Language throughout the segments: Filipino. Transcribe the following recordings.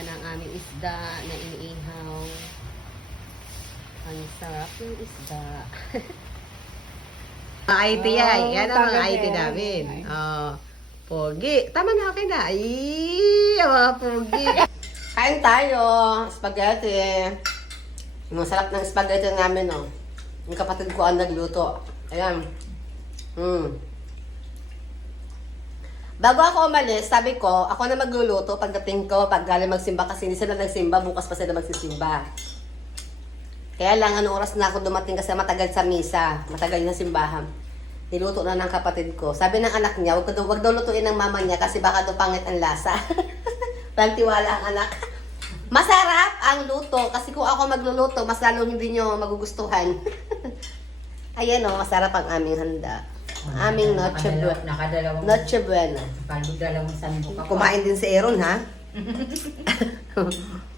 Ayan ang aming isda na iniihaw. Ang sarap ng isda. IT yan. Yan ang mga IT namin. Pogi. Tama na, okay na. Ay, mga pogi. Kain tayo. Spaghetti. Masarap ng spaghetti namin, oh. Yung kapatid ko ang nagluto. Ayan. Bago ako umalis, sabi ko, ako na magluluto pagdating ko, pag galing magsimba kasi hindi sila nagsimba, bukas pa sila magsisimba. Kaya lang, anong oras na ako dumating kasi matagal sa misa, matagal na simbahan. Niluto na ng kapatid ko. Sabi ng anak niya, wag daw lutuin ng mama niya kasi baka daw pangit ang lasa. Pantiwala ang anak. Masarap ang luto kasi kung ako magluluto, mas lalong hindi nyo magugustuhan. Ayan o, masarap ang aming handa. Aming noche buena. Noche buena. Dalawang sandok ako. Kumain din si Aaron, ha?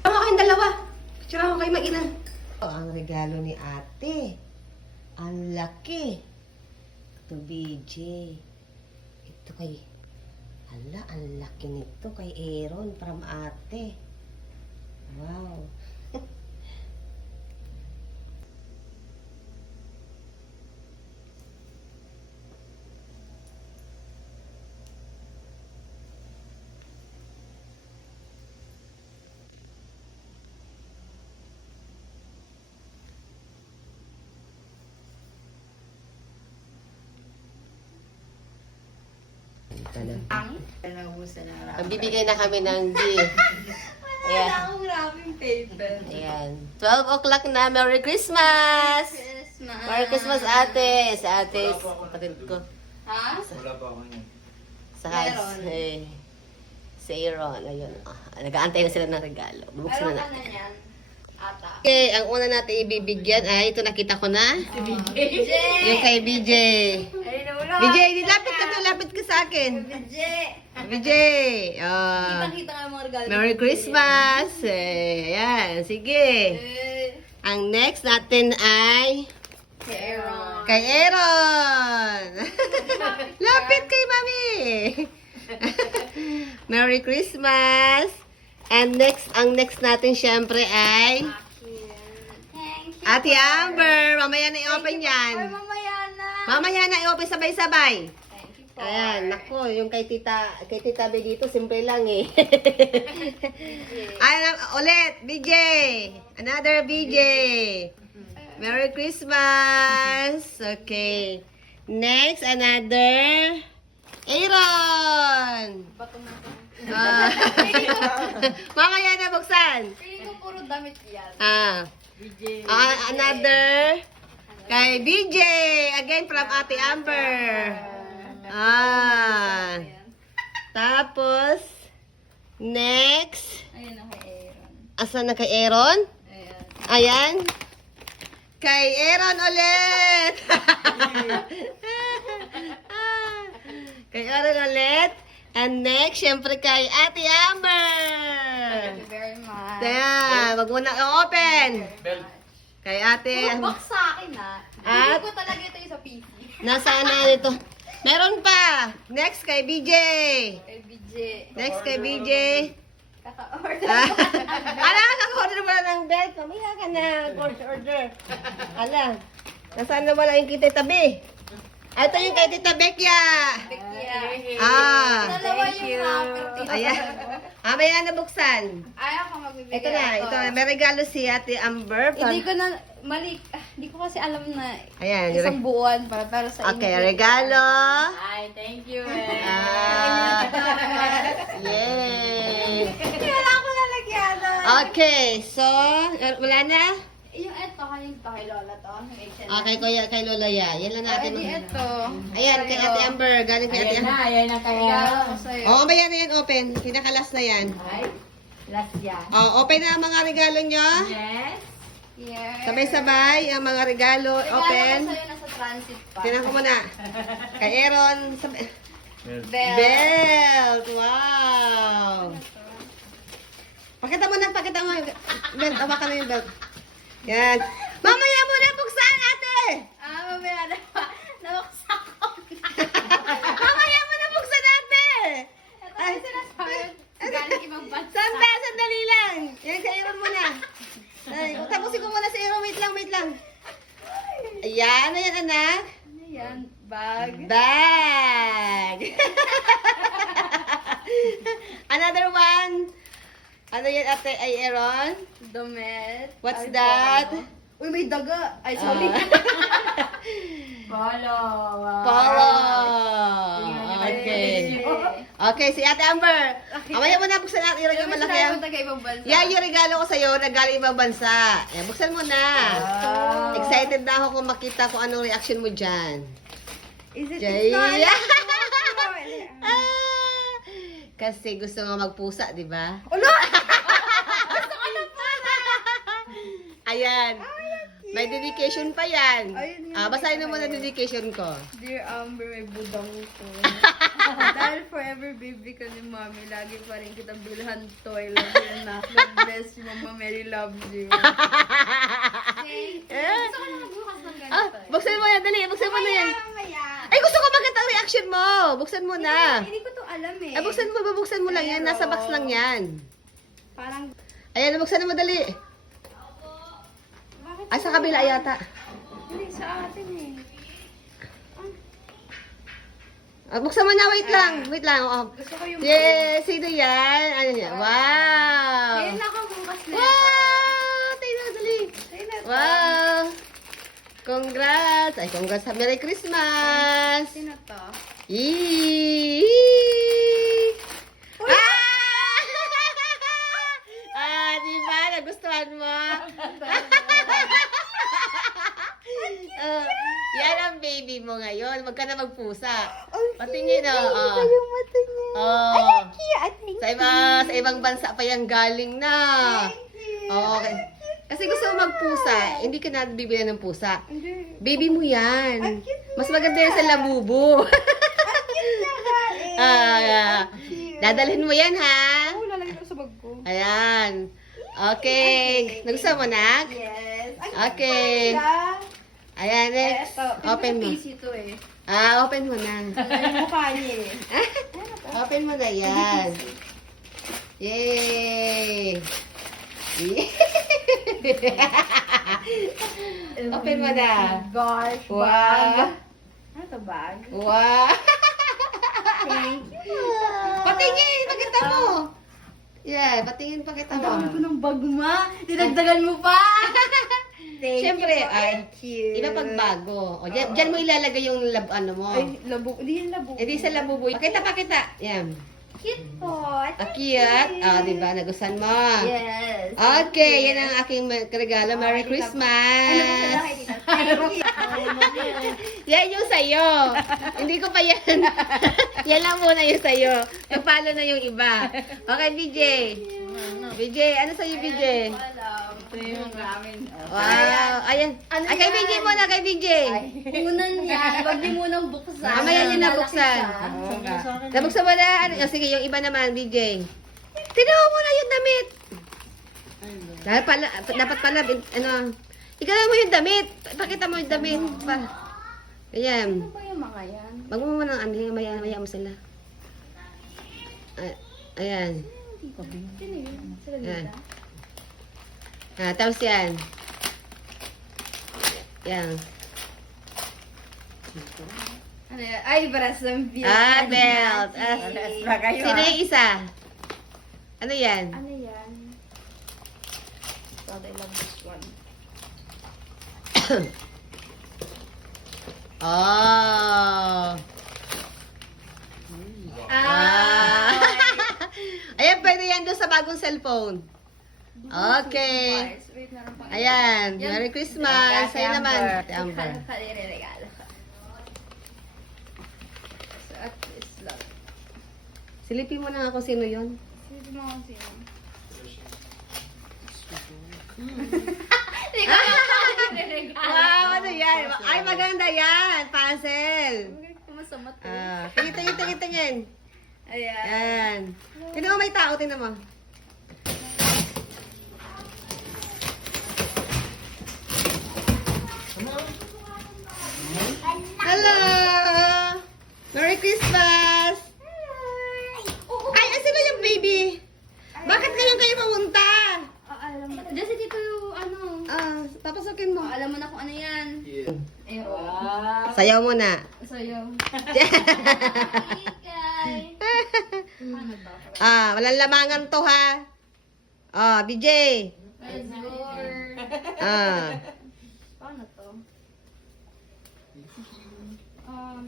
Tama kayong dalawa. Picture ako kayo mag-ilan. Ang regalo ni ate. Ang laki. Ito, BJ. Ito kay... Hala, ang laki nito kay Aaron from ate. Wow. Magbibigay na kami ng gift. Ayan. Wala akong wrapping paper. Ayan. 12 o'clock na. Merry Christmas! Christmas. Merry Christmas, ate! Sa ate, kapatid ko. Ha? Wala pa ako niyan. Sa Aaron. si Aaron. Ayun. Nag-aantay na sila ng regalo. Bubuksan Meron na ka natin. na yan. Ata. Okay, ang una natin ibibigyan ay ito nakita ko na. BJ! Yung kay BJ. Ay, nawala. BJ, lapit ka sa akin. BJ! BJ. Kitang-kita nga yung mga regalo. Merry Christmas. Ayan, sige. Eh, Ang next natin ay Aaron. kay Aaron. Lapit kay Mami. Merry Christmas. And ang next natin syempre ay Thank you. Ate Amber. Mamaya na i-open Ay, yan. mamaya na. Mamaya na i-open sabay-sabay. Thank you po. Ayan, nako, yung kay Tita B dito, simple lang eh. Ayan, ulit, BJ. Another BJ. Merry Christmas. Okay. Next, another Aaron. Bato na to. Ah. Mamaya na buksan. Feeling ko puro damit yan. BJ. Another kay BJ. Again from Ate Amber. Tapos, next. Ayun na kay Aaron. Asan na kay Aaron? Ayan. Ayan. Kay Aaron ulit. Kay Aaron ulit. And next, syempre kay Ate Amber. Thank you very much. Ayan, wag mo na i-open. Belt. Kay Ate. Puro box sa akin ha. At- Hindi ko talaga ito yung sa PC. Nasaan na ito? Meron pa. Next kay BJ. Kay BJ. Next kay BJ. Kaka-order. Ala, nag-order mo na ng belt. Mamaya ka na order. Ala, nasaan na wala yung kita tabi? Ito yung kay Tita Bekya. Dalawa yung wrapper. Ayan. Mamaya na buksan. Ay, ako magbibigay. Ito na, ito na. May regalo si Ate Amber. Hindi ko na, hindi ko kasi alam na Ayan. isang buwan para sa inyo. Okay, regalo. Ay, thank you. Yay. Wala ko nalagyan. Okay, so, wala na? Yung eto, kay Lola to. Yung H&M. Okay, kay Lola ya. Yan lang natin. Pwede eto. Ayan, kay Ate Amber. Galing kay Ate Amber. Ayan na regalo ko sa'yo. Oo, mamaya na yan, open. Pinakalas na yan. Ay, last yan. Open na ang mga regalo nyo. Yes. Yes. Sabay-sabay ang mga regalo. Regalo Open. ko sa'yo, nasa transit pa. Tinan ko muna. Kay Aaron. Belt. Belt. Wow. Pakita mo na. Belt. Awakan na yung belt. Yan. Mamaya mo na buksan, ate. Mamaya na pa. Nawaksak ko. Mamaya mo na buksan, ate. Ito yung sinasabi. Galing ibang bansa. Sandali lang. Yan, ano yan, anak? Ano yan? Bag. Bag! Another one. Ano yan, ate? Ay, Aaron? Damit. What's Ay, that? polo. Uy, may daga. Ay, sorry. Polo. Polo! Okay. Okay, si Ate Amber. Mamaya mo na buksan natin yung Yung malaki. malaki. Taga ibang bansa. Yan yung regalo ko sa'yo na galing ibang bansa. Yan, buksan mo na. Wow. Excited na ako kung makita kung anong reaction mo dyan. Is it? Jay. It's not. Ah, kasi gusto nga magpusa, di ba? Ulo! Ayan. May dedication pa yan. Ayun yun. Basahin mo muna dedication ko. Dear Amber, may budang ko. Dahil forever baby ka ni Mami, lagi pa rin kitang bilhan toy. Love you na. God bless you, Mama Mary loves you. Okay. Gusto ko na magbukas ng ganito. Buksan mo yan, dali. Buksan mo na yan. Mamaya. Ay, gusto ko maganda ang reaction mo. Buksan mo na. Hindi ko to alam eh. Ay, buksan mo lang yan. Nasa box lang yan. Parang, Ayan, buksan na mo, dali. bakit? Ay, sa kabila yata. Hindi, sa atin eh. Buksan mo na, wait lang. Wait lang. Oh. Gusto ko yung... Yes, sino yan? Ano yan? Wow! Ayun ako, bukas na. Wow! Tayo na, dali. Ayun na. Wow! Congrats! Ay, congrats. Merry Christmas! Sino to? Yee! Ah! Di ba? Nagustuhan mo? Yan ang baby mo ngayon. Huwag ka na magpusa. Patingin, oh. Oh. Sa ibang bansa pa yan galing na. Oh, okay. Kasi gusto mo magpusa, hindi ka na bibili ng pusa. Hindi. Baby mo yan. Mas maganda yan sa labubo. Dadalhin mo yan, ha? Oo, lalagay ko sa bag ko. Ayan. Okay. Nagustuhan mo, nak? Yes. Okay. Ayan, next. Open mo. PC to eh. Open mo na. Yung mukha niya eh. Open mo na yan. Yay! Open mo na. Gosh, Wow. bag. Ano to, bag? Wow! Thank you. Patingin! Pakita mo! Yeah, patingin pakita Ang dami ko mo. ng bag, ma. Dinagdagan mo pa. Thank Siyempre, you. ay, Thank you. iba pagbago. O, dyan mo ilalagay yung ano mo. Ay, labo. Hindi yan labo. Hindi sa labubo. Pakita. Yan. Cute po. Cute. Diba? Nagustuhan mo. Yes. Okay, yan ang aking regalo. Merry Ano Christmas! ba sa Thank you. Yan yung sa'yo. Hindi ko pa yan. Yan lang muna yung sa'yo. Napalo na yung iba. Okay, BJ. BJ, ano sa'yo, BJ? Alam. Ito yung namin. Wow. Ayan. Ano Ay, kay yan? BJ muna, kay BJ. Unan yan. Huwag niyo munang buksan. Mamaya niyo na buksan. Nabuksan mo na. Sige, yung iba naman, BJ. Tinuha mo na yung damit. Dapat pala, ano, ikaw mo yung damit. Pakita mo yung damit. Ayan. Ano ba yung mga yan? Wag mo muna ng ano, maya mo sila. Ayan. Sino yun? Sila Yan. dito? Tapos yan. Yan. Ano yan? Ay, brass ng beauty. Belt. Sino yung isa? Ano yan? Ano yan? God, I love this one. Oh. Ah! Ayan, pwede yan doon sa bagong cellphone. Okay. Wait, meron pang Ayan. Yan. Merry Christmas. Sa'yo naman. Ate Amber. Amber. Ano pa regalo ka? So, at least lang. Silipin mo na ako sino yon. Sige mo kung sino. Hindi ko na regalo. Wow, ano yan? Ay, maganda yan. Puzzle. Masama to. Tingin. Ayan. Yan. Tingnan mo may tao, tingnan mo. Hello! Merry Christmas! Ay, sino yung baby? Bakit ngayon kayo pumunta? Alam mo. Diyan si Tito yung ano. Papasukin mo. Alam mo na kung ano yan. Yeah. Sayaw mo na. Sayo. Ikay. Paano ba? Walang lamangan to ha. BJ. Let's go. Paano to?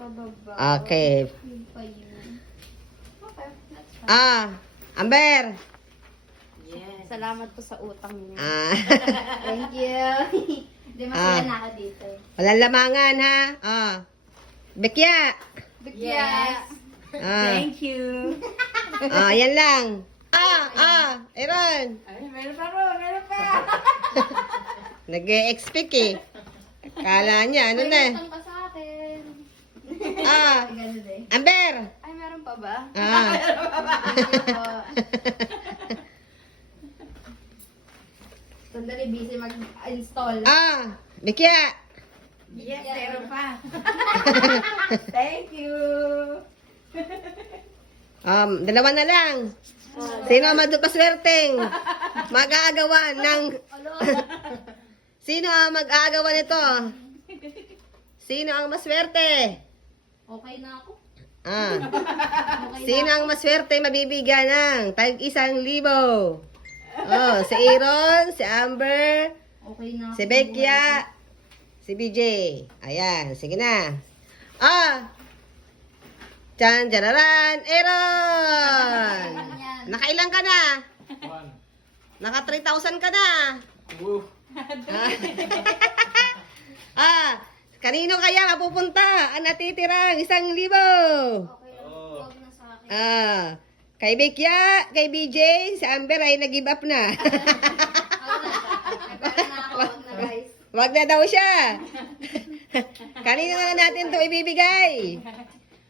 Pababa. Okay. Yun pa yun. Okay, that's fine. Amber. Salamat po sa utang niyo. Thank you. Hindi masaya na ako dito. Walang lamangan ha. Bekya. Yes. Thank you. Yan lang. Aaron. Ay, meron pa ro, meron pa. Nag-e-expect eh. Kala niya, ano na. May utang pa sa akin. Ganun eh. Amber. Ay, meron pa ba? Sandali, busy mag-install. Bekya. Yes, meron pa. Thank you. Dalawa na lang. Sino ang maswerteng mag-aagawan ng... Sino ang mag-aagawan nito? Sino ang maswerte? Okay na ako. Sino ang maswerte mabibigyan ng tag-1,000? Si Aaron, si Amber, Okay na ako. si Bekya, si BJ. Ayan, sige na. Tjan-jararan, Aaron! Nakailan ka na? Naka 3,000 ka na. Woo. Kanino kaya mapupunta ang natitirang 1,000? Okay lang. Oh. Huwag na sa akin. Kay Bekya, kay BJ, si Amber ay nag-give up na. Nagpapala na ako. Huwag na, guys. Wag na daw siya. Kanino na natin to ibibigay?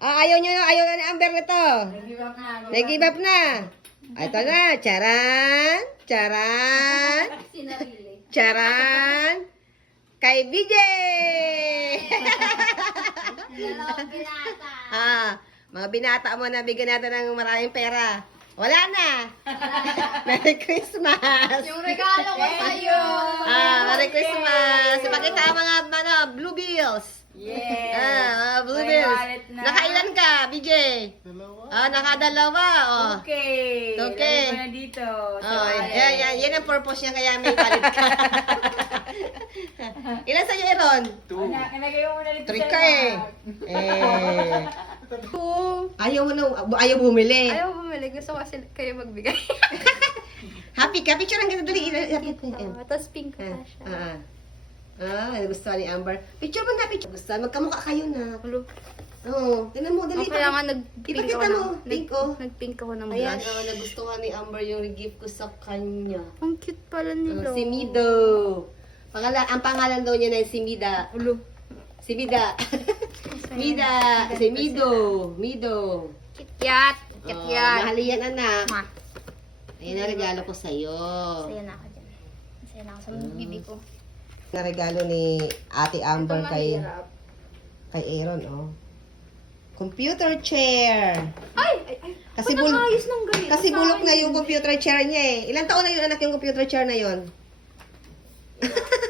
Ayaw na ni Amber nito. Nag-give up na ako. Nag-give up na. Ito na, charan, charan, Sinarili. charan. Kay BJ! Dalawang binata. Mga binata mo na bigyan natin ng maraming pera. Wala na. Merry Christmas. Yung regalo ko sa'yo. Merry Christmas. Pakita ang mga blue bills. Yes. Blue May bills. wallet na. Nakailan ka, BJ? Nakadalawa. Okay. Okay. Lagay ko na dito. Yan ang purpose niya kaya may wallet ka. Ilan sa'yo, Aaron? 2. Nalagay ko muna dito 3 ka eh. Ayaw bumili. Ayaw bumili. Gusto ko kasi kayo magbigay. Happy ka? Picture ang ganda. Dali. Tapos pink pa siya. Gusto ni Amber. Picture mo na, picture. Gusto, magkamukha kayo na. Hello. Tingnan mo, dali. Kaya nga nag-pink Ipakita ako mo, pink, oh. Nag-pink ako ng Ayan, blush. nagustuhan ni Amber yung gift ko sa kanya. Ang cute pala nila. Si Mido. Ang pangalan daw niya na si Mida. Hello. Si Mida. Mida. Si Mido. Mido. Kityat. Kityat. Mahalian, anak. Ma. Ayan na regalo ko sa'yo. Masaya na ako dyan. Masaya na ako sa bibi ko. Na regalo ni Ate Amber Ito kay mahirap. Aaron, oh. Computer chair. Ay! Kasi Ba't ang ayos ng ganito? Kasi bulok na yung computer chair niya eh. Ilang taon na yun anak yung computer chair na yun?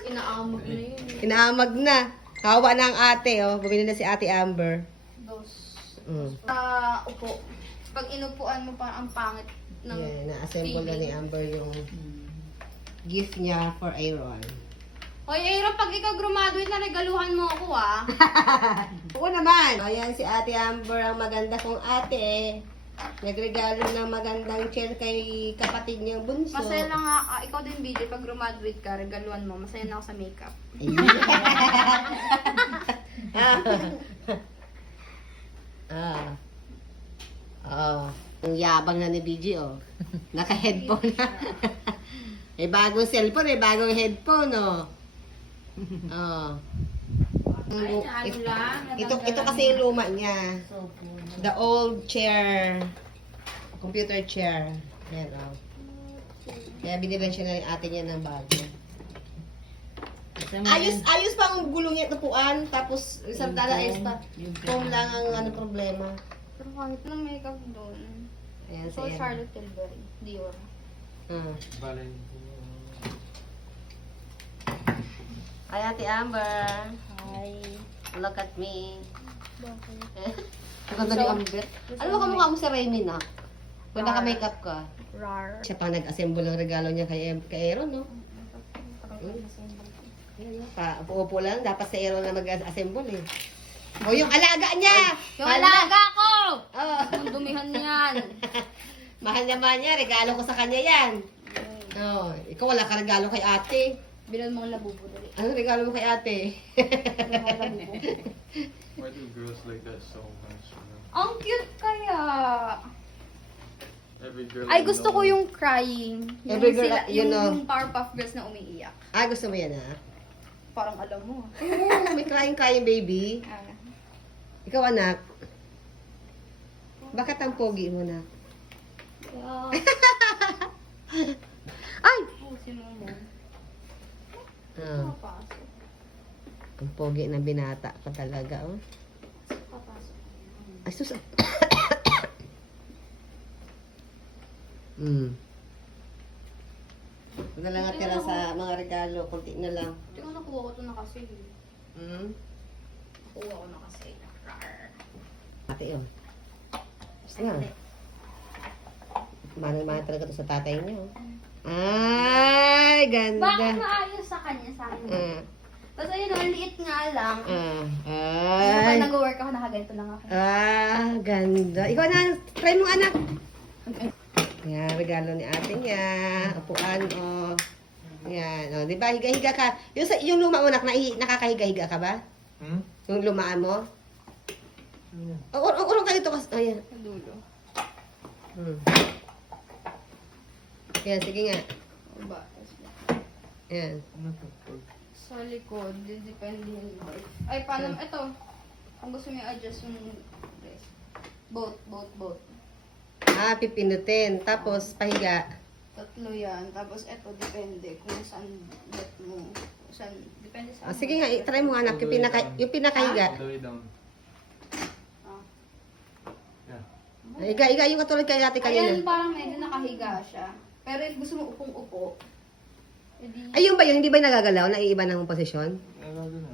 Inaamag na yun. Inaamag na. Kawa na ang ate, oh. Bumili na si Ate Amber. Dos. Mm. Pag inupuan mo pa ang pangit ng Yeah, na-assemble na ni Amber yung gift niya for Aaron. Hoy, Aaron, pag ikaw graduate na, regaluhan mo ako, ah. Oo naman! Ayan si Ate Amber, ang maganda kong ate. Nagregalo ng magandang chair kay kapatid niyang bunso. Masaya lang nga, ikaw din, BJ, pag graduate ka, regaluhan mo. Masaya na ako sa makeup. Ang yabang na ni BG, oh. Naka-headphone na. May bagong cellphone, may bagong headphone, oh. Ito kasi yung luma niya. The old chair. Computer chair. Yan, oh. Kaya binilan siya na yung ate niya ng bago. Ayos pa ang gulong niya tupuan. Tapos, isang tala ayos pa. Foam lang ang problema. Pero kahit ng makeup doon. Ayan, So, Charlotte Tilbury. Dior. Kay Ate Amber. Hi. Look at me. Bakit? Ang ganda ni Amber. Ano ba kamukha mo si Remy na? Kung naka-makeup ka. Rar. Siya pa nag-assemble ng regalo niya kay Aaron, no? Uupo lang. Dapat sa Aaron na mag-assemble eh. O, yung alaga niya! Yung alaga ko! Oh. Ang dumihan niyan. Mahal naman niya. Regalo ko sa kanya yan. Oh, ikaw wala ka regalo kay ate. Bilan mong labubo dali. Ano regalo mo kay ate? Bilan mong labubo. Why do girls like that so much? You know? Ang cute kaya. Every girl. Ay, I gusto know- ko yung crying. Every girl, you yung, know. yung Powerpuff Girls na umiiyak. Ah, gusto mo yan ha? Parang alam mo. Oo, may crying baby. Ah. Ikaw anak. Bakit ang pogi mo na? Ay! Pusin mo mo. Ah, Papasok. ang pogi ng binata pa talaga, oh. Papasok. Ay, sus. Ito na lang natira sa mga regalo. Kunti na lang. Hindi ko nakuha ko ito na kasi. Nakuha ko na kasi. Rar. Ate, oh. Basta na. Mahal talaga to sa tatay niya, oh. Ay, Bakit ganda. maayos sa kanya sa akin? Ah, Tapos ayun, ang liit nga lang. ay. Kapag nag-work ako, nakaganito lang ako. Ganda. Ikaw na, try mo anak. Yan, regalo ni ate niya. Upuan, oh. Yan, oh. Di ba, higa-higa ka. Yung luma mo, nakakahiga-higa ka ba? Hmm? Yung lumaan mo? Urong ka dito. Ayan. Sa dulo. Yan, sige nga. O ba? Yan. Ano to? Sa likod, depende yung board. Ay, paano, ito. Kung gusto mo i-adjust yung dress. Both. Pipinutin. Tapos, pahiga. Tatlo yan. Tapos ito, depende kung saan bet mo. Kung saan, depende sa Sige nga, try mo anak. Yung pinakahiga. All the way down. Ah. Yeah. Higa yung katulad kay ate Ayan, kanina. parang medyo nakahiga siya. Pero if gusto mo upong-upo, edi... Ayun ba yun? Hindi ba yung nagagalaw? Naiiba ng posisyon? Ano na?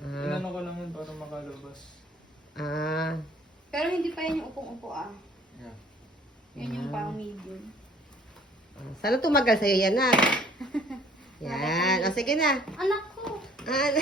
Ah. Inano ko lang yun para makalabas. Ah. Pero hindi pa yan yung upong-upo ah. Yeah. Yan yung parang medium. Sana tumagal sa'yo yan, na. Yan. O, sige na. Anak ko! Ah,